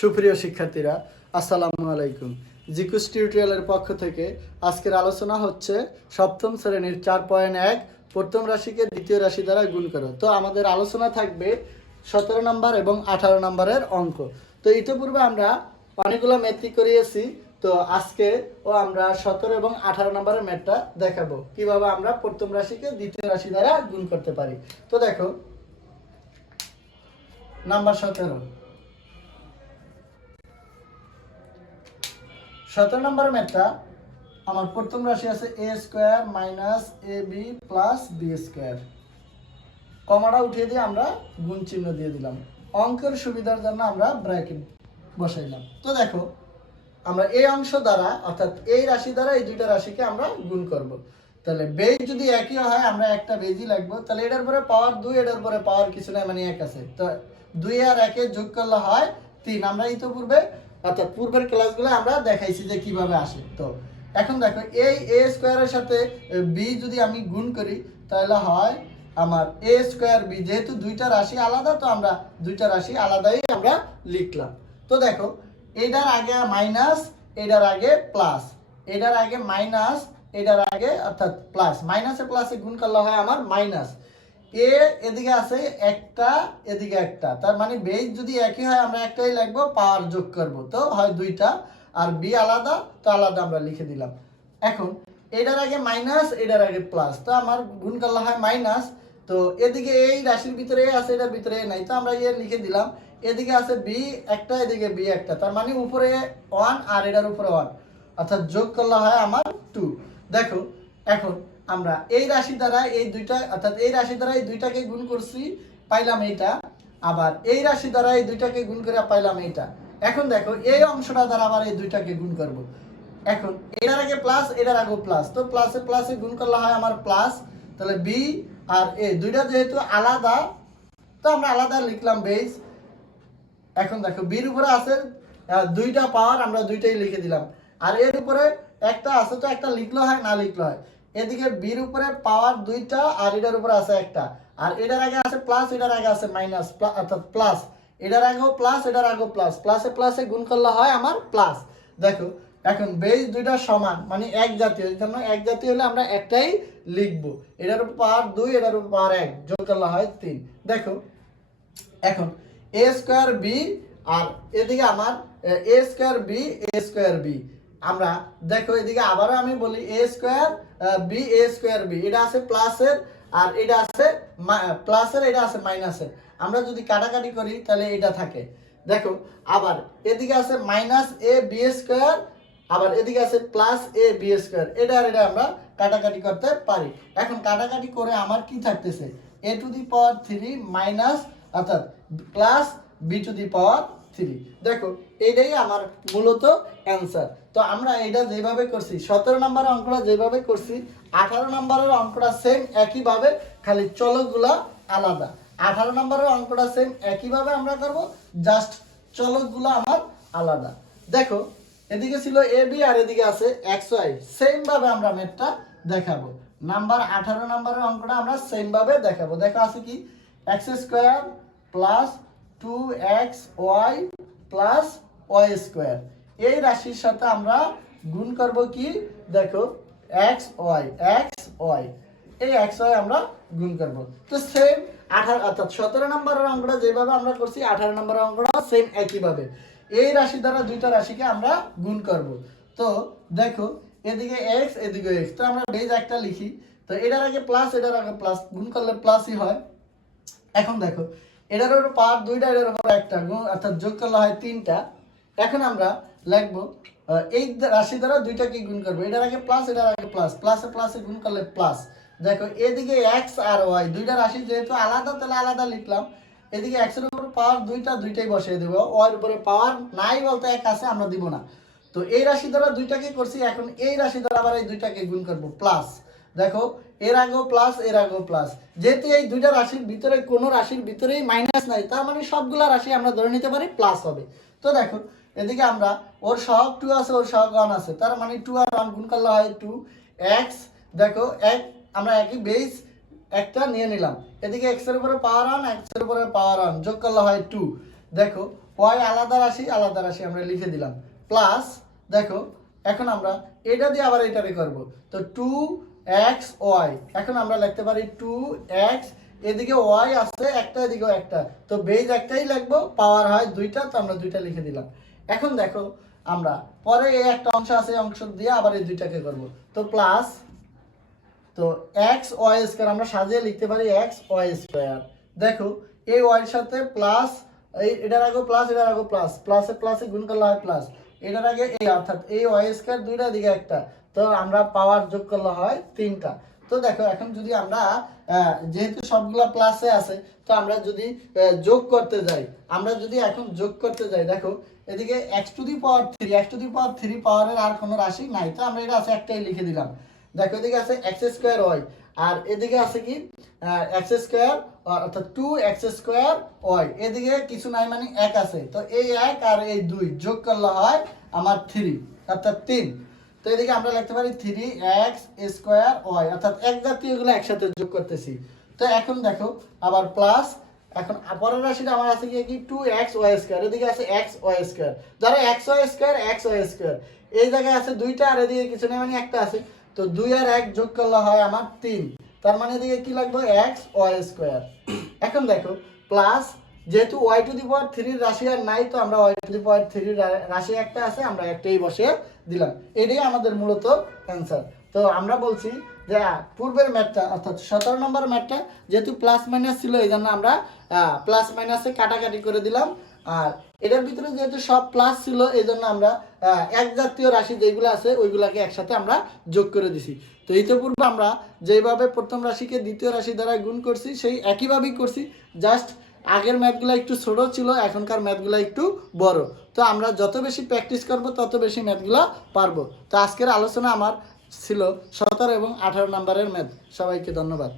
সুপ্রিয় শিক্ষার্থীরা, আসসালামু আলাইকুম। জিকুস টিউটোরিয়ালের পক্ষ থেকে আজকের আলোচনা হচ্ছে সপ্তম শ্রেণীর 4.1 প্রথম রাশিকে দ্বিতীয় রাশি দ্বারা গুণ করো। তো আমাদের আলোচনা থাকবে 17 নম্বর এবং 18 নম্বরের অঙ্ক। তো ইতিপূর্বে আমরা অনেকগুলো ম্যাথ করিয়েছি। তো আজকে আমরা 17 এবং 18 নম্বরের ম্যাথটা দেখাবো কিভাবে আমরা প্রথম রাশিকে দ্বিতীয় রাশি দ্বারা গুণ করতে পারি। তো দেখো, নাম্বার 17 নম্বর ম্যাথটা আমার প্রথম রাশি আছে a square minus ab plus b square. কমাটা উঠিয়ে দিয়ে আমরা গুণ চিহ্ন দিয়ে দিলাম। অঙ্কের সুবিধার জন্য আমরা ব্র্যাকেট বসাইলাম। তো দেখো, আমরা এই অংশ দ্বারা অর্থাৎ এই রাশি দ্বারা এই দুইটা রাশিকে আমরা গুণ করব। তাহলে বেজ যদি একই হয় আমরা একটা বেজই লাগবো। তাহলে এটার পরে পাওয়ার 2, এটার পরে পাওয়ার কিছু নাই, মানে 1 আছে। তো 2 আর 1 এর যোগ করলে হয় 3। আমরা ইতিপূর্বে অর্থাৎ পূর্বের ক্লাসগুলো আমরা দেখাইছি যে কিভাবে আসে। তো এখন দেখো, এই a স্কয়ারের সাথে b যদি আমি গুণ করি তাহলে হয় আমার a স্কয়ার b। যেহেতু দুইটা রাশি আলাদা, তো আমরা দুইটা রাশি আলাদাই আমরা লিখলাম। তো দেখো, এটার আগে মাইনাস, এটার আগে প্লাস, এটার আগে মাইনাস, এটার আগে অর্থাৎ প্লাস। মাইনাসে প্লাসে গুণ করলে হয় আমার মাইনাস। এ এদিকে আছে একটা, এদিকে একটা, তার মানে বেজ যদি একই হয় আমরা একটাই লিখবো, পাওয়ার যোগ করব তো হয় দুইটা, আর বি আলাদা তো আলাদা আমরা লিখে দিলাম। এখন এটার আগে মাইনাস, এটার আগে প্লাস, তো আমার গুণ করলে হয় মাইনাস। তো এদিকে এই রাশির ভিতরে এ আছে, এটার ভিতরে এ নাই, তো আমরা এ লিখে দিলাম। এদিকে আছে বি একটা, এদিকে বি একটা, তার মানে উপরে 1 আর এটার উপরে 1, অর্থাৎ যোগ করলে হয় আমার 2। দেখো, এখন আমরা এই রাশি দ্বারা এই দুইটা অর্থাৎ এই রাশি দ্বারা এই দুইটাকে গুণ করছি, পাইলাম এইটা। আবার এই রাশি দ্বারা এই দুইটাকে গুণ করে পাইলাম এইটা। এখন দেখো, এই অংশটা দ্বারা আবার এই দুইটাকে গুণ করব। এখন এটার আগে প্লাস, এটার আগে প্লাস, তো প্লাসে প্লাসে গুণ করলে হয় আমার প্লাস। তাহলে বি আর এ দুইটা যেহেতু আলাদা, তো আমরা আলাদা লিখলাম বেস। এখন দেখো, বির উপরে আছে দুইটা পাওয়ার, আমরা দুইটাই লিখে দিলাম। আর এর উপরে একটা আছে, তো একটা লিখলে হয় না লিখলে হয়। এদিকে বির উপরে পাওয়ার দুইটা, আর এটার উপরে আছে একটা, আর এটার আগে আছে প্লাস, এটার আগে আছে মাইনাস, অর্থাৎ প্লাস। এটার আগেও প্লাস, এটার আগেও প্লাস, প্লাসে প্লাসে গুণ করলে হয় আমার প্লাস। দেখো, এখন বেস দুইটা সমান, মানে এক জাতীয়, এই জন্য এক জাতীয় হলে আমরা একটাই লিখবো। এটার উপর পাওয়ার 2, এটার উপর পাওয়ার 1, যোগ করলে হয় 3। দেখো, এখন a স্কয়ার b আর এদিকে আমার a square b, a square b। আমরা দেখো, এদিকে আবারও আমি বলি a square b, a square b। এটা আছে প্লাসের, আর এটা আছে প্লাসের, এটা আছে মাইনাসের। আমরা যদি কাটাকাটি করি তাহলে এটা থাকে। দেখো, আবার এদিকে আছে মাইনাস a b স্কয়ার, আবার এদিকে আছে প্লাস a b স্কয়ার। এটা আর এটা আমরা কাটাকাটি করতে পারি। এখন কাটাকাটি করে আমার কি থাকতেছে, a to the power 3 minus অর্থাৎ প্লাস b টু দি পাওয়ার 3। দেখো, এইটাই আমার মূলত অ্যান্সার। তো আমরা এটা যেভাবে করছি 17 নম্বরের অঙ্কটা যেভাবে করছি, 18 নম্বরের অঙ্কটা সেম একইভাবে, খালি চলকগুলা আলাদা। 18 নম্বরের অঙ্কটা সেম একইভাবে আমরা করব, জাস্ট চলকগুলো আমার আলাদা। দেখো, এদিকে ছিল এ বি আর এদিকে আছে এক্স ওয়াই, সেম ভাবে আমরা ম্যাথটা দেখাবো। নাম্বার 18 নম্বরের অঙ্কটা আমরা সেম ভাবে দেখাবো। দেখো, আছে কি, x square plus 2xy plus y square. এই রাশির সাথে আমরা গুণ করব কি, দেখো, এক্স ওয়াই, এই এক্স ওয়াই আমরা গুণ করব। তো সেম 18 অর্থাৎ 17 নম্বরের অঙ্কটা যেভাবে আমরা করছি, 18 নম্বরের অঙ্কটা সেম একইভাবে এই রাশি দ্বারা দুইটা রাশিকে আমরা গুণ করব। তো দেখো, এদিকে x, এদিকে x, তো আমরা বেজ একটা লিখি। তো এটার আগে প্লাস, এটার আগে প্লাস, গুণ করলে প্লাসই হয়। এখন দেখো, এটার উপর পাওয়ার 2টা, এটার উপর একটা, অর্থাৎ যোগ করলে হয় 3টা। এখন আমরা লিখবো এই রাশি দ্বারা দুইটাকে গুণ করবো। এটার আগে প্লাস, এটার আগে প্লাস, প্লাসে প্লাসে গুণ করলে প্লাস। দেখো, এদিকে x আর y দুইটা রাশি যেহেতু আলাদা, তাহলে আলাদা লিখলাম। এদিকে x এর উপর পাওয়ার দুইটাই বসিয়ে দেবো। y এর উপরে পাওয়ার নাই বলতে 1 আছে, আমরা দিব না। তো এই রাশি দ্বারা দুইটাকে করছি, এখন এই রাশি দ্বারা আবার এই দুইটাকে গুণ করব, প্লাস। দেখো, এর আগেও প্লাস, এর আগেও প্লাস। যেহেতু এই দুইটা রাশির ভিতরে কোনো রাশির ভিতরেই মাইনাস নাই, তার মানে সবগুলা রাশি আমরা ধরে নিতে পারি প্লাস হবে। তো দেখো, এদিকে আমরা ওর সহগ 2 আছে, ওর সহগ 1 আছে, তার মানে 2 আর 1 গুণ করলে হয় 2x। দেখো, আমরা একই বেস একটা নিয়ে নিলাম। এদিকে x এর উপরে পাওয়ার 1, x এর উপরে পাওয়ার 1, যোগ করলে হয় 2। দেখো ওয়াই আলাদা রাশি আমরা লিখে দিলাম, প্লাস দেখো এখন আমরা এটা দিয়ে আবার এটারে করব, তো 2xy এখন আমরা লিখতে পারি 2x, এদিকে ওয়াই আছে একটা এদিকেও একটা, তো বেজ একটাই লিখবো, পাওয়ার হয় দুইটা, তো আমরা দুইটা লিখে দিলাম। এখন দেখো আমরা পরে এই একটা অংশ আছে, এই অংশ দিয়ে আবার এই দুইটাকে করব, তো প্লাস, তো এক্স ওয়াই স্কোয়ার আমরা সাজিয়ে লিখতে পারি এক্স ওয়াই স্কোয়ার। দেখো এই ওয়াই এর সাথে প্লাস, এই এটার আগে প্লাস এটার আগে প্লাস, প্লাসে প্লাসে গুণ করলে হয় প্লাস, এটার আগে এই অর্থাৎ এই ওয়াই স্কোয়ার দুইটা দিকে একটা, তো আমরা পাওয়ার যোগ করলে হয় তিনটা। তো দেখো এখন যদি আমরা যেহেতু সবগুলা প্লাসে আছে, তো আমরা যদি যোগ করতে যাই, এখন যোগ করতে যাই, দেখো এদিকে x to the power three পাওয়ারের আর কোনো রাশি নাই, তো আমরা এটা আছে একটাই লিখে দিলাম। দেখো এদিকে আছে এক্স স্কোয়ার ওয়াই, আর এদিকে আছে কি এক্স স্কোয়ার অর্থাৎ 2x² ওয়াই, এদিকে কিছু নাই মানে এক আছে, তো এই এক আর এই দুই যোগ করলে হয় আমার 3 অর্থাৎ 3। তো এদিকে আমরা লিখতে পারি 3x² ওয়াই, অর্থাৎ এক জাতীয়গুলো একসাথে যোগ করতেছি। তো এখন দেখো আবার প্লাস, এখন পরের রাশিটা আমার আছে কি 2xy², এদিকে আছে xy², ধরো xy² এই জায়গায় আছে দুইটা, আর এদিকে কিছু নেই মানে একটা আছে, তো 2 আর 1 যোগ করলে হয় আমার 3, তার মানে এদিকে কি লাগবে xy²। এখন দেখো প্লাস, যেহেতু y⁻³ রাশি আর নাই, তো আমরা y⁻³ রাশি একটা আছে, আমরা একটাই বসিয়ে দিলাম, এটাই আমাদের মূলত অ্যান্সার। তো আমরা বলছি যে পূর্বের ম্যাথটা অর্থাৎ 17 নম্বর ম্যাথটা যেহেতু প্লাস মাইনাস ছিল, এই জন্য আমরা প্লাস মাইনাসে কাটাকাটি করে দিলাম, আর এটার ভিতরে যেহেতু সব প্লাস ছিল, এই জন্য আমরা এক জাতীয় রাশি যেগুলো আছে ওইগুলাকে একসাথে আমরা যোগ করে দিছি। তো ইতিপূর্বে আমরা যেভাবে প্রথম রাশিকে দ্বিতীয় রাশি দ্বারা গুণ করছি, সেই একইভাবেই করছি, জাস্ট আগের ম্যাথগুলো একটু ছোট ছিল, এখনকার ম্যাথগুলো একটু বড়। তো আমরা যত বেশি প্র্যাকটিস করব তত বেশি ম্যাথগুলো পারবো। তো আজকের আলোচনা আমার ছিল 17 এবং 18 নম্বরের ম্যাথ। সবাইকে ধন্যবাদ।